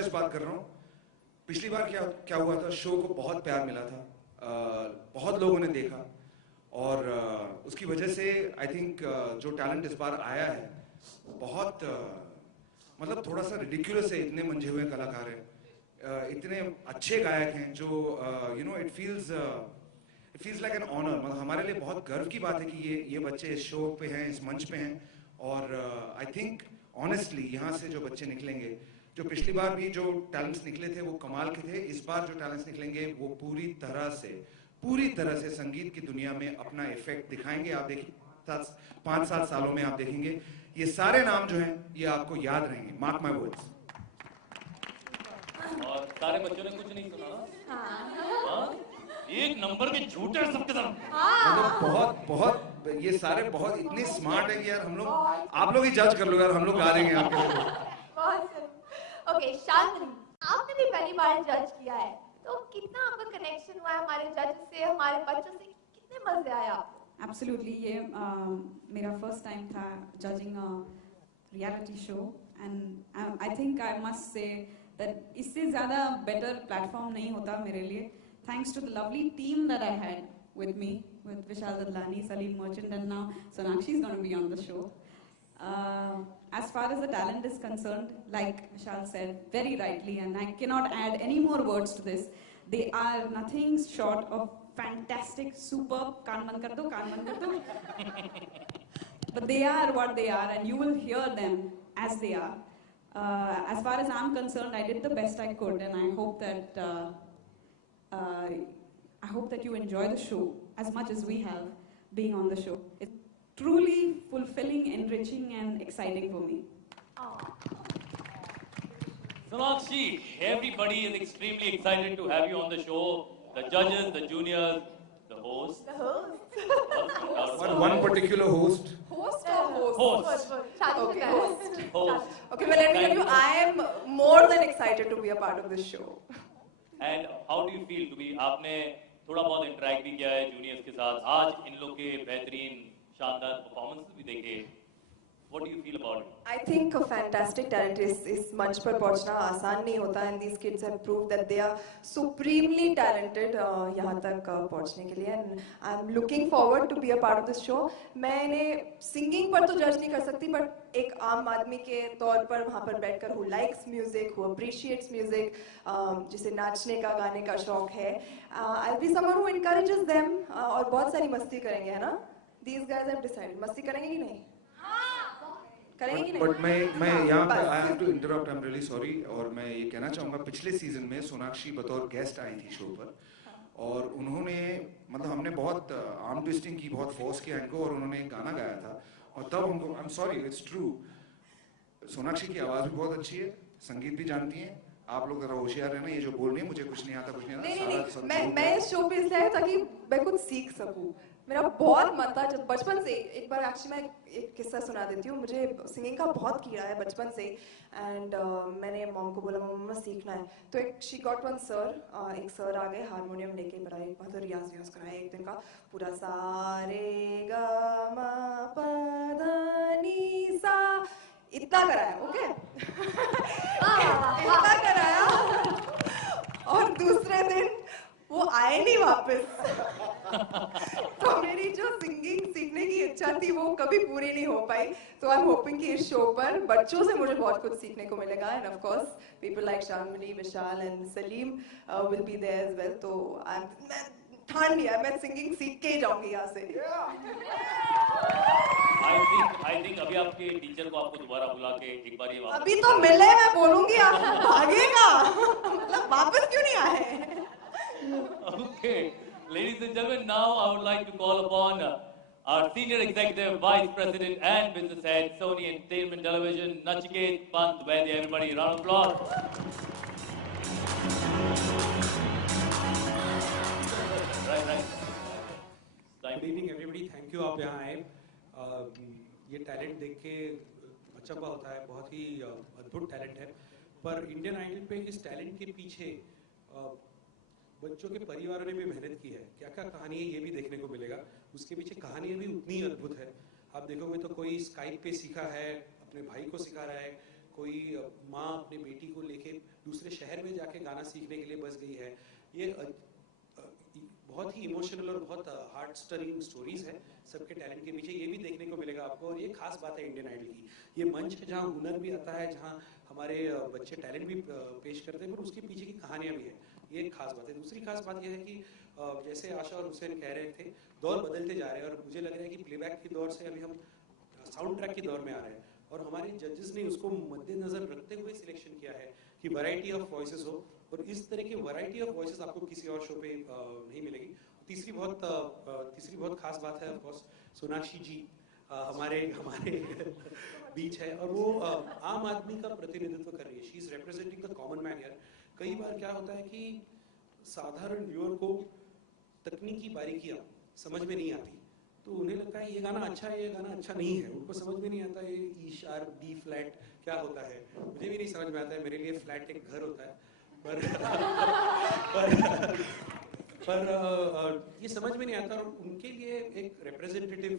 Honest बात कर रहा हूँ, पिछली बार क्या क्या हुआ था, शो को बहुत प्यार मिला था, बहुत लोगों ने देखा और उसकी वजह से आई थिंक जो टैलेंट इस बार आया है बहुत मतलब थोड़ा सा रिडिक्युलस है। इतने मंझे हुए कलाकार हैं, इतने अच्छे गायक हैं जो you know it feels like an honour. मतलब हमारे लिए बहुत गर्व की बात है कि ये बच्चे इस शो पे हैं, इस मंच पे हैं। और आई थिंक ऑनेस्टली यहाँ से जो बच्चे निकलेंगे, जो पिछली बार भी जो टैलेंट्स निकले थे वो कमाल के थे, इस बार जो टैलेंट्स निकलेंगे वो पूरी तरह से संगीत की दुनिया में अपना इफेक्ट दिखाएंगे। आप देखिए 5-7 सालों में आप देखेंगे ये सारे नाम जो हैं ये आपको याद रहेंगे, मार्क माय वर्ड्स। और सारे बच्चों ने कुछ नहीं सुना ना? हाँ? एक नंबर के झूठे सबके सब। मतलब बहुत ये सारे बहुत इतने स्मार्ट है कि यार हम लोग, आप लोग ही जज कर लो यार, हम लोग गा देंगे आपके लिए। ओके शांति, आपने भी पहली बार जज किया है, तो कितना आपका कनेक्शन हुआ है हमारे जज से, हमारे बच्चों से, कितने मजे आए आपको? Absolutely, ये मेरा फर्स्ट टाइम था judging reality show and I think I must say that इससे ज़्यादा बेटर प्लेटफॉर्म नहीं होता मेरे लिए. Thanks to the lovely team that I had with me, with Vishal Dadlani, Salim Merchant, and now Sonakshi is going to be on the show. As far as the talent is concerned, like Vishal said very rightly, and I cannot add any more words to this, they are nothing short of fantastic, superb. Kaan band kar do. But they are what they are, and you will hear them as they are. As far as I'm concerned, I did the best I could, and I hope that you enjoy the show as much as we have being on the show. It's truly fulfilling, enriching, and exciting for me. Sonakshi, everybody is extremely excited to have you on the show. The judges, the juniors, the host. The host. One particular host. Host or host? Host. Okay, host. Host. Okay, well let me tell you, I am more than excited to be a part of this show. And how do you feel to be? आपने थोड़ा बहुत interact भी किया है juniors के साथ, आज इन लोग के बेहतरीन शानदार परफॉर्मेंस भी देखे. What do you feel about it? I think a fantastic talent is मंच पर पहुंचना आसान नहीं होता, and these kids have proved that they are supremely talented यहाँ तक पहुंचने के लिए, and I'm looking forward to be a part of this show. मैं इन्हें सिंगिंग पर तो जज नहीं कर सकती, बट एक आम आदमी के तौर पर वहाँ पर बैठकर who likes music, who appreciates music, जिसे नाचने का गाने का शौक है, I'll be someone who encourages them, और बहुत सारी मस्ती करेंगे, है ना? These guys have decided मस्ती करेंगे कि नहीं? बट मैं यहाँ पे I have to interrupt, I am really sorry. और मैं ये कहना चाहूँगा, पिछले सीजन में सोनाक्षी बतौर गेस्ट आई थी शो पर, और उन्होंने मतलब हमने बहुत आर्म ट्विस्टिंग की, बहुत फोर्स किया इनको, और उन्होंने एक गाना गाया था. और तब हमको, I am sorry, it's true, Sonakshi की आवाज़ भी बहुत अच्छी है, संगीत भी जानती हैं. आप लोग जरा होशियार रहना, ये जो बोल रही है मुझे कुछ नहीं आता, कुछ नहीं आता. नहीं, मैं इस शो पे इसलिए आई ताकि मैं कुछ सीख सकूं. मेरा बहुत मन था जब बचपन से. एक बार एक्चुअली मैं एक किस्सा सुना देती हूँ. मुझे सिंगिंग का बहुत कीड़ा है बचपन से, एंड मैंने मॉम को बोला मम्मा सीखना है. तो एक शी गॉट वन सर, एक सर आ गए हारमोनियम लेके, बड़ा एक बार तो रियाज कराया एक दिन का पूरा, सा रे गा मा पा धा नी सा, इतना कराया. ओके इतना कराया, और दूसरे दिन वो आए नहीं वापस. तो मेरी जो सिंगिंग सीखने की इच्छा थी वो कभी पूरी नहीं हो पाई. तो आई एम होपिंग कि इस शो पर बच्चों से मुझे बहुत कुछ सीखने को मिलेगा, and of course people like Shamini, Vishal and Salim will be there as well. तो मैं ठान लिया, मैं सिंगिंग सीख के ही जाऊंगी यहाँ से. I think अभी आपके टीचर को आपको दोबारा बुला के एक बार ये अभी तो मिले, मैं बोलूंगी आप भागेगा. मतलब वापस क्यों नहीं आए? Okay, ladies and gentlemen, now I would like to call upon our Senior Executive Vice President and Business Head, Sony Entertainment Television, Nachiket Pant Vaidya. Everybody, round of applause. Right. Good evening, everybody. Thank you आप यहाँ आए. ये talent देख के अचंभा होता है, बहुत ही अद्भुत टैलेंट है. पर इंडियन आइडल पे इस टैलेंट के पीछे बच्चों के परिवारों ने भी मेहनत की है. क्या क्या कहानी है ये भी देखने को मिलेगा. उसके पीछे कहानी भी उतनी अद्भुत है. आप देखोगे तो कोई स्काइप पे सीखा है, अपने भाई को सिखा रहा है, कोई माँ अपने बेटी को लेके दूसरे शहर में जाके गाना सीखने के लिए बस गई है। ये बहुत ही इमोशनल और बहुत हार्ट स्टरिंग स्टोरीज है सबके टैलेंट के पीछे, ये भी देखने को मिलेगा आपको। और ये खास बात है इंडियन आइडल की, ये मंच है जहाँ हुनर भी आता है, जहाँ हमारे बच्चे टैलेंट भी पेश करते हैं, पर उसके पीछे की कहानियाँ भी है, ये एक खास बात है। दूसरी खास बात यह है कि जैसे आशा और हुसैन कह रहे थे, दौर बदलते जा रहे हैं और मुझे लग रहा है कि प्लेबैक की दौर से अभी हम साउंड ट्रैक की दौर में आ रहे हैं। और हमारे जजेस ने उसको मद्देनजर रखते हुए सिलेक्शन किया है कि वैरायटी ऑफ वॉइसेस हो, और इस तरह की वैरायटी ऑफ वॉइसेस आपको किसी और शो पे नहीं मिलेगी। तीसरी बहुत खास बात है ऑफ कोर्स सोनाक्षी जी हमारे बीच है, और वो आम आदमी का प्रतिनिधित्व कर रही है। She is representing the common man here. कई बार क्या होता है कि साधारण व्यूअर को तकनीकी बारीकियां समझ में नहीं आती, तो उन्हें लगता है ये गाना अच्छा है, ये गाना अच्छा नहीं है। उनको समझ में नहीं आता ये ई शार्प डी फ्लैट क्या होता है, मुझे भी नहीं समझ में आता है। मेरे लिए फ्लैट एक घर होता है, पर ये समझ में नहीं आता। और उनके लिए एक रिप्रेजेंटेटिव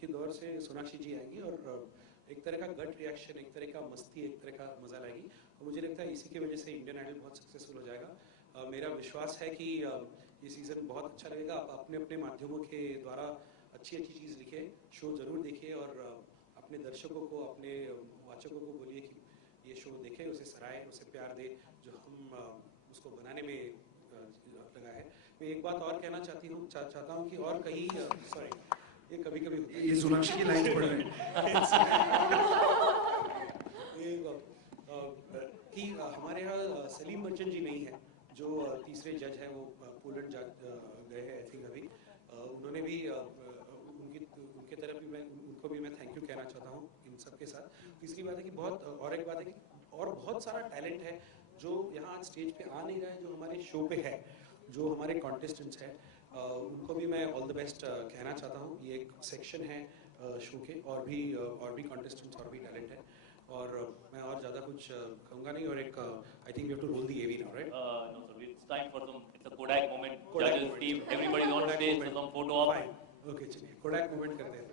के दौर से सोनाक्षी जी आएंगी और एक तरह का गट रिएक्शन, एक तरह का मस्ती, एक तरह का मजा लाएगी। और मुझे लगता है इसी की वजह से इंडियन आइडल बहुत सक्सेसफुल हो जाएगा। मेरा विश्वास है कि ये सीज़न बहुत अच्छा लगेगा। आप अपने अपने माध्यमों के द्वारा अच्छी चीज़ लिखे, शो ज़रूर देखिए और अपने दर्शकों को, अपने वाचकों को बोलिए कि ये शो देखें, उसे सराहे, उसे प्यार दे जो हम उसको बनाने में लगा है। मैं एक बात और कहना चाहता हूँ कि और कहीं सॉरी ये कभी ये सोनाक्षी की लाइन पढ़ रहे हैं कि हमारे यहाँ सलीम मर्चेंट जी नहीं है, जो तीसरे जज हैं, वो पोलैंड गए हैं आई थिंक अभी। उन्होंने भी उनके तरफ भी उनको भी मैं थैंक यू कहना चाहता हूँ इन सब के साथ। तीसरी बात है कि एक बात है कि और बहुत सारा टैलेंट है जो यहाँ आज स्टेज पे आ नहीं रहा है, जो हमारे शो पे है, जो हमारे कॉन्टेस्टेंट्स हैं, उनको भी मैं ऑल द बेस्ट कहना चाहता हूँ। ये एक सेक्शन है शो के, और भी कॉन्टेस्टेंट्स और भी टैलेंट है, और मैं और ज़्यादा कुछ कहूँगा नहीं। और एक I think you have to roll the AV now, right? No sir, it's time for it's a Kodak moment. Judges team, everybody is on stage, so some photo op. Okay, चलिए कोडैक मोमेंट करते हैं।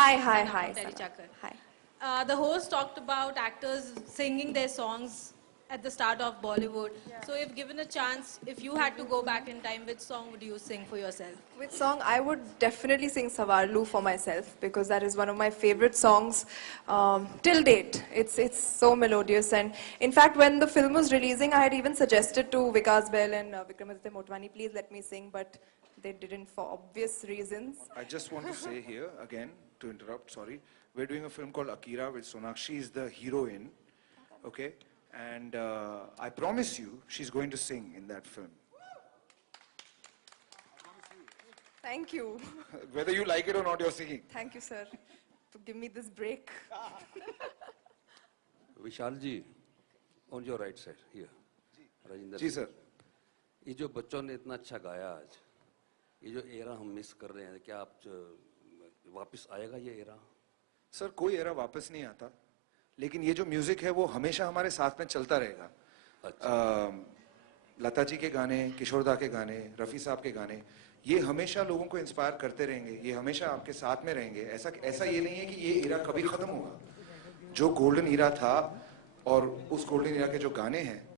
Hi. Terry Sana. Chakar. Hi. The host talked about actors singing their songs at the start of Bollywood. So if given a chance, if you had to go back in time, which song would you sing for yourself? Which song? I would definitely sing Savarlu for myself because that is one of my favorite songs till date. It's so melodious, and in fact, when the film was releasing, I had even suggested to Vikas Bell and Vikramaditya Motwani, please let me sing, but they didn't for obvious reasons. I just want to say here again, to interrupt, sorry. We're doing a film called Akira with Sonakshi is the heroine, okay? And I promise you, she's going to sing in that film. Thank you. Whether you like it or not, you're singing. Thank you, sir, to give me this break. Vishal ji, on your right side here. Rajinder ji sir. ये जो बच्चों ने इतना अच्छा गाया आज, ये जो एरा हम मिस कर रहे हैं, क्या आप वापस आएगा ये एरा? सर कोई एरा वापस नहीं आता, लेकिन ये जो म्यूजिक है वो हमेशा हमारे साथ में चलता रहेगा. लता जी के गाने, किशोरदा के गाने, रफी साहब के गाने, ये हमेशा लोगों को इंस्पायर करते रहेंगे, ये हमेशा आपके साथ में रहेंगे. ऐसा ये नहीं है कि ये एरा कभी खत्म होगा. जो गोल्डन एरा था और उस गोल्डन एरा के जो गाने हैं